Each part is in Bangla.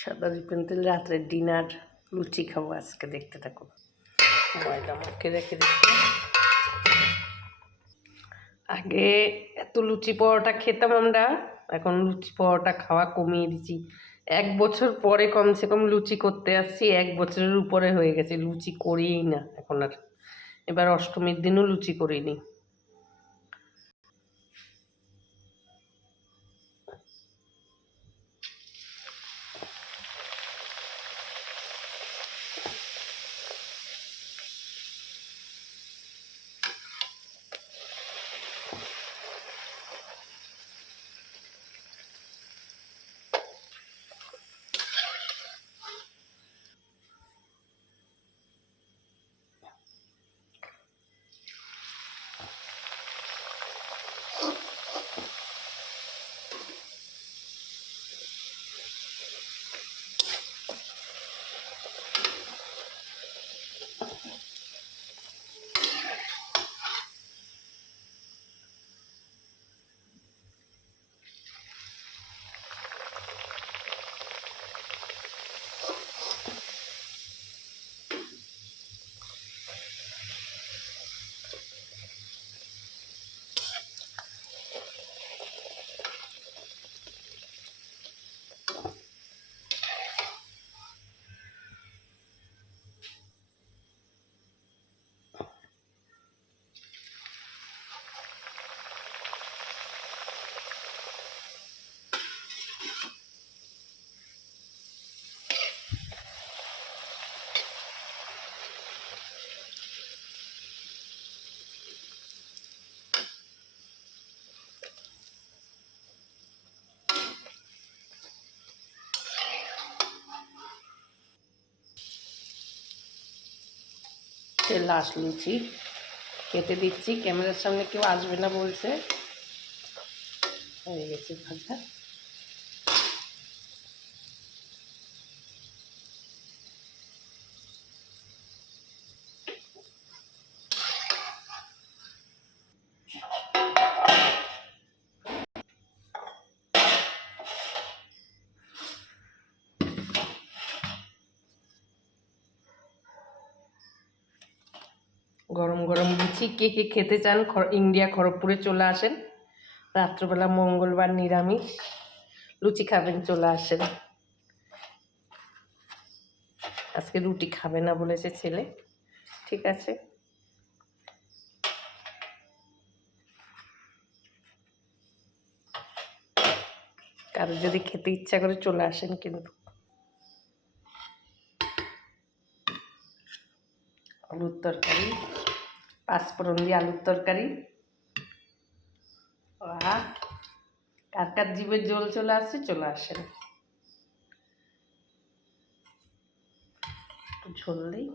সাদা রিপন তেল রাত্রে ডিনার লুচি খাবো আজকে, দেখতে থাকো। ময়দা মাখে রেখে দিচ্ছি। আগে এত লুচি পরোটা খেতাম আমরা, এখন লুচি পরোটা খাওয়া কমিয়ে দিচ্ছি। 1 বছর পরে কমসে কম লুচি করতে আসছি, 1 বছরের উপরে হয়ে গেছে লুচি করিই না এখন আর। এবার অষ্টমীর দিনও লুচি করিনি। লাস্ট লুচি কেটে দিচ্ছি, ক্যামেরার সামনে কেউ আসবে না বলছে। হয়ে গেছে ভাজা। গরম গরম লুচি কে কে খেতে চান ইন্ডিয়া খড়গপুরে চলে আসেন। রাত্রবেলা মঙ্গলবার নিরামিষ, লুচি খাবেন চলে আসেন। আজকে রুটি খাবে না বলেছে ছেলে, ঠিক আছে। কারো যদি খেতে ইচ্ছা করে চলে আসেন কিন্তু। আলুর তরকারি, পাঁচফোড়ন দিয়ে আলুর তরকারি। কার কার জিভের জল চলে আসছে চলে আসেন। একটু ঝোল দিই।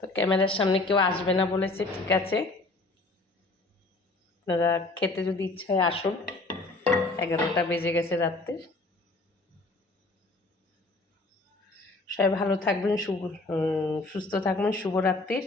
তো ক্যামেরার সামনে কেউ আসবে না বলেছে, ঠিক আছে। আপনারা খেতে যদি ইচ্ছা হয় আসুন। 11টা বেজে গেছে রাত্রে। সবাই ভালো থাকবেন, সুস্থ থাকবেন। শুভরাত্রির।